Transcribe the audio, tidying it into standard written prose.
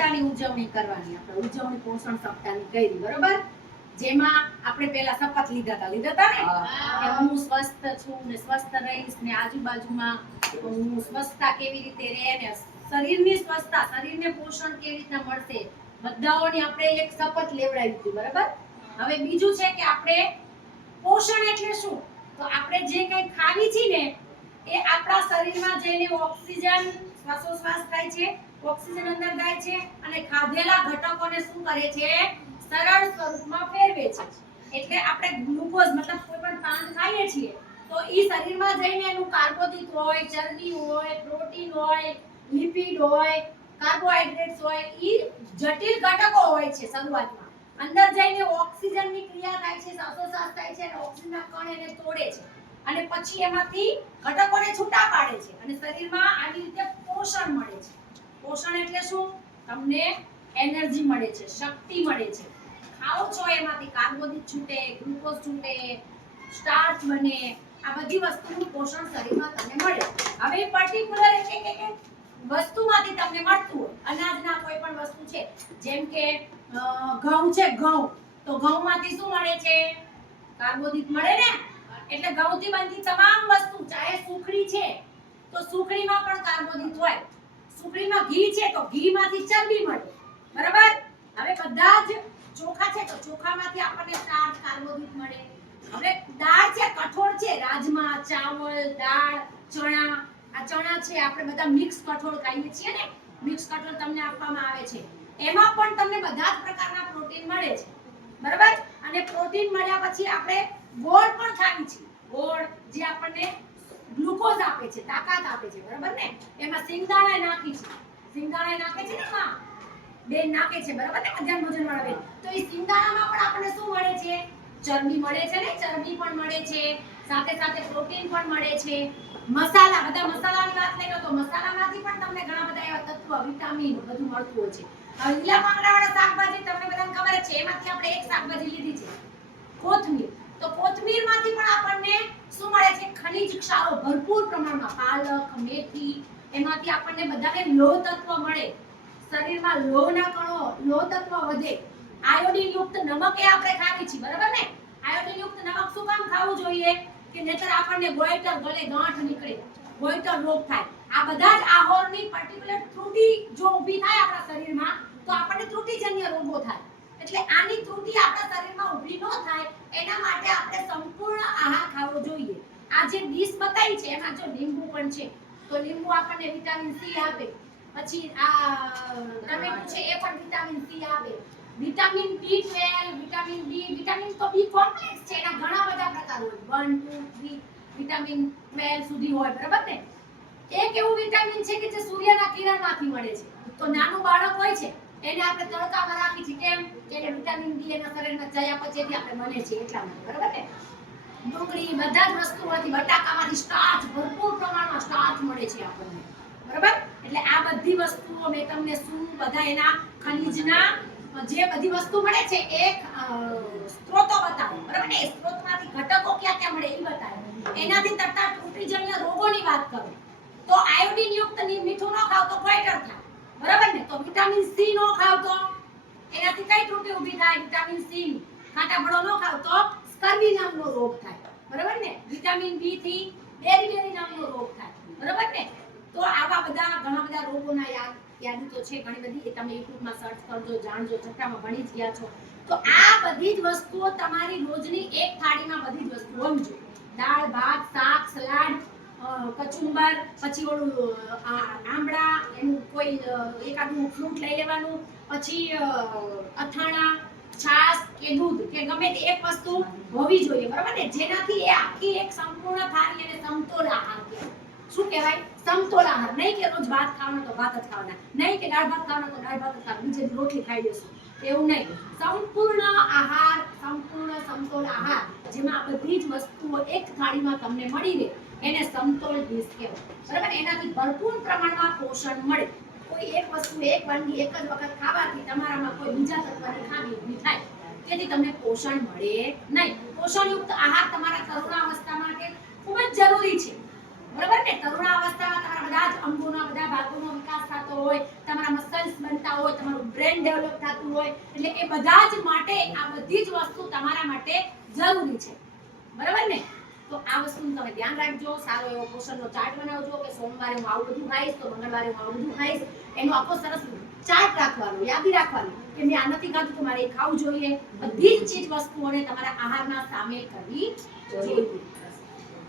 સપ્તાહની ઉજવણી કરવાની. આપણે ઉજવણી પોષણ સપ્તાહની કરી, બરોબર? જેમાં આપણે પહેલા શપથ લીધા હતા ને કે હું સ્વસ્થ છું ને સ્વસ્થ રહીશ ને આજુબાજુમાં હું સ્વસ્થતા કેવી રીતે રહે ને શરીરની સ્વસ્થતા, શરીરને પોષણ કેવી રીતના મળશે, બધાઓની આપણે એક શપથ લેવડાવી દીધી, બરાબર? હવે બીજું છે કે આપણે પોષણ એટલે શું? તો આપણે જે કંઈ ખાવી છે ને એ આપણા શરીરમાં જઈને ઓક્સિજન શ્વાસોશ્વાસ થાય છે, ઓક્સિજન અંદર જાય છે અને ખાધેલા ઘટકોને શું કરે છે? સરળ સ્વરૂપમાં ફેરવે છે. એટલે આપણે ગ્લુકોઝ મતલબ કોઈ પણ પાન ખાઈએ છીએ તો ઈ શરીરમાં જઈને એનું કાર્બોદિત હોય, ચરબી હોય, પ્રોટીન હોય, લિપિડ હોય, કાર્બોહાઈડ્રેટ્સ હોય, ઈ જટિલ ઘટકો હોય છે શરૂઆતમાં. અંદર જઈને ઓક્સિજનની ક્રિયા થાય છે, શ્વાસોશ્વાસ થાય છે અને ઓક્સિજનના કણ એને તોડે છે અને પછી એમાંથી ઘટકોને છૂટા પાડે છે અને શરીરમાં આવી રીતે પોષણ મળે છે. પોષણ એટલે શું? તમને એનર્જી મળે છે, શક્તિ મળે છે. ખાઓ છો એમાંથી કાર્બોદિત છૂટે, ગ્લુકોઝ છૂટે, સ્ટાર્ચ બને, આ બધી વસ્તુનું પોષણ શરીરમાં તમને મળે. હવે પર્ટિક્યુલર એક વસ્તુમાંથી તમને મળતું હોય, અનાજના કોઈ પણ વસ્તુ છે, જેમ કે ઘઉં છે, ઘઉં, તો ઘઉંમાંથી શું મળે છે? કાર્બોદિત મળે ને. એટલે ઘઉંથી બનતી તમામ વસ્તુ, ચાહે સુખડી છે તો સુખડીમાં પણ કાર્બોદિત હોય, સુખડીમાં ઘી છે તો ઘીમાંથી ચરબી મળે, બરાબર? હવે બધા જ ચોખા છે તો ચોખામાંથી આપણને સ્ટાર્ચ, કાર્બોદિત મળે. હવે દાળ છે, કઠોળ છે, રાજમા, ચાવલ, દાળ, ચણા, આ ચણા છે આપણે બધા મિક્સ કઠોળ ખાઈએ છીએ ને, મિક્સ કઠોળ તમને આપવામાં આવે છે, એમાં પણ તમને બધા જ પ્રકારના પ્રોટીન મળે છે, બરાબર? અને પ્રોટીન મળ્યા પછી આપણે ગોળ પણ ખાવી છે, ગોળ જે આપણને ગ્લુકોઝ આપે છે, તાકાત આપે છે, બરાબર ને? એમાં સિંગદાણા નાખી છે, સિંગદાણા નાખે છે ને એમાં બેન નાખે છે, બરાબર ને? મધ્યાહન ભોજન વાળા બેન. તો એ સિંગદાણામાં પણ આપણને શું મળે છે? ચરબી મળે છે ને, ચરબી પણ મળે છે, સાથે સાથે પ્રોટીન પણ મળે છે. મસાલા, બધા મસાલાની વાત લઈએ તો મસાલામાંથી પણ તમને ઘણા બધા એવા તત્વ, વિટામિન બધું મળતું હોય છે. હવે લીલા પાંદડાવાળા શાકભાજી તમને બધાને ખબર જ છે, એમાંથી આપણે એક શાકભાજી લીધી છે, કોથમીર. તો કોથમીરમાંથી પણ આપણને શું મળે છે? ખનિજ ક્ષારો ભરપૂર પ્રમાણમાં. પાલક, મેથી, એમાંથી આપણને બધાને લોહ તત્વ મળે. શરીરમાં લોહના કણો, લોહ તત્વ વધે. આયોડિન યુક્ત નમક એ આપણે ખાવી છે, બરાબર ને? આયોડિન યુક્ત નમક શું કામ ખાવું જોઈએ? કે નહીતર આપણને ગોઈટર, ગળે ગાંઠ નીકળે, ગોઈટર રોગ થાય. આ બધા જ આહારની પર્ટિક્યુલર ત્રુટી જો ઊભી થાય આપણા શરીરમાં તો આપણને ત્રુટીજન્ય રોગો થાય. એટલે આની ત્રુટી આપણા શરીરમાં ઊભી ન થાય એના માટે આપણે સંપૂર્ણ આહાર ખાવો જોઈએ. આ જે ડીશ બતાવી છે એમાં જો લીંબુ પણ છે, તો લીંબુ આપણને વિટામિન સી આપે. પછી આ ટમેટું છે એ પણ વિટામિન સી આપે. Vitamin B12, vitamin D, vitamin તો બી કોમ્પ્લેક્સ છે, એના ઘણા બધા પ્રકાર હોય, 1 2 3 વિટામિન 12 સુધી હોય, બરાબર ને? એક એવું વિટામિન છે કે જે સૂર્યના કિરણમાંથી મળે છે. તો નાનું બાળક હોય છે એને આપણે તડકામાં રાખી છે, કેમ? કે એને વિટામિન ડી એના શરીરમાં જયા પછીથી આપણે બને છે એટલા માટે, બરાબર ને? ડુંગળી, બધા જ વસ્તુઓમાંથી, બટાકામાંથી સ્ટાર્ચ, ભરપૂર પ્રમાણમાં સ્ટાર્ચ મળે છે આપણને, બરાબર? એટલે આ બધી વસ્તુઓ મેં તમને શું બધા એના ખનિજના જે બધી વસ્તુ મળે છે એક સ્ત્રોતો બતાવો, બરાબર ને? સ્ત્રોતમાંથી ઘટકો ક્યાં ક્યાં મળે એ બતાવો. એનાથી થતા ત્રુટીજન્ય રોગોની વાત કરો. તો આયોડિન યુક્ત મીઠું ન ખાવ તો ગોઈટર થાય, બરાબર ને? તો વિટામિન સી નો ખાવ તો એનાથી કઈ ત્રુટી ઊભી થાય? Vitamin C. ખાટા ફળો ન ખાવ તો સ્કર્વી નામનો રોગ થાય, બરાબર ને? વિટામિન બી થી બેરી નામનો રોગ થાય, બરાબર ને? તો આવા બધા ઘણા બધા રોગોના યાદી તો છે ઘણી બધી, એ તમે યુટ્યુબમાં સર્ચ કરજો, જાણજો, છઠ્ઠામાં ભણી જ ગયા છો. તો આ બધી જ વસ્તુઓ તમારી રોજની એક થાળીમાં બધી જ વસ્તુ હોવી જોઈએ. દાળ, ભાત, શાક, સલાડ, કચુંબર, પછી ઓલું આંબળા, એનું કોઈ એકાદું ફ્રૂટ લઈ લેવાનું, પછી અથાણા, છાશ કે દૂધ કે ગમે તે એક વસ્તુ હોવી જોઈએ, બરાબર ને? જેનાથી એ આખી એક સંપૂર્ણ થાળી અને સમતોલ આહાર કહેવાય. શું કહેવાય? સમતોલ આહાર. નહીં કે રોજ ભાત ખાવાના તો ભાત જ ખાવાના, નહીં કે દાળ ભાત ખાવાના તો દાળ ભાત જ ખાવાના, બીજે દી રોટલી ખાઈ લેશું, એવું નહીં. સંપૂર્ણ આહાર, સંપૂર્ણ સમતોલ આહાર, જેમાં બધી જ વસ્તુઓ એક થાળીમાં તમને મળી રહે, એને સમતોલ ડીશ કહેવાય, બરાબર? એનાથી ભરપૂર પ્રમાણમાં પોષણ મળે. કોઈ એક વસ્તુ, એક વાનગી એક જ વખત ખાવાથી તમારામાં કોઈ બીજા તત્વની ખામી ઊભી થાય, તેથી તમને પોષણ મળે નહીં. પોષણયુક્ત આહાર તમારા તરુણાવસ્થા માટે ખૂબ જ જરૂરી છે. બરાબર ને? તરુણાવસ્થામાં તમારા બધા જ અંગોના બધા ભાગોનો વિકાસ થતો હોય, તમારા મસલ્સ બનતા હોય, તમારું બ્રેન ડેવલપ થતું હોય, એટલે એ બધા જ માટે આ બધી જ વસ્તુ તમારા માટે જરૂરી છે. બરાબર ને? તો આ વસ્તુનું તમે ધ્યાન રાખજો. સારો એવો પોષણનો ચાર્ટ બનાવજો કે સોમવારે હું આવું બધું ખાઈશ, તો મંગળવારે હું આવું બધું ખાઈશ. એનો આખો સરસ ચાર્ટ રાખવાનો, યાદી રાખવાની કે મેં આ નથી ખાધું તો મારે એ ખાવું જોઈએ. બધી જ ચીજ વસ્તુઓને તમારા આહારના સામે કરવી જોઈએ.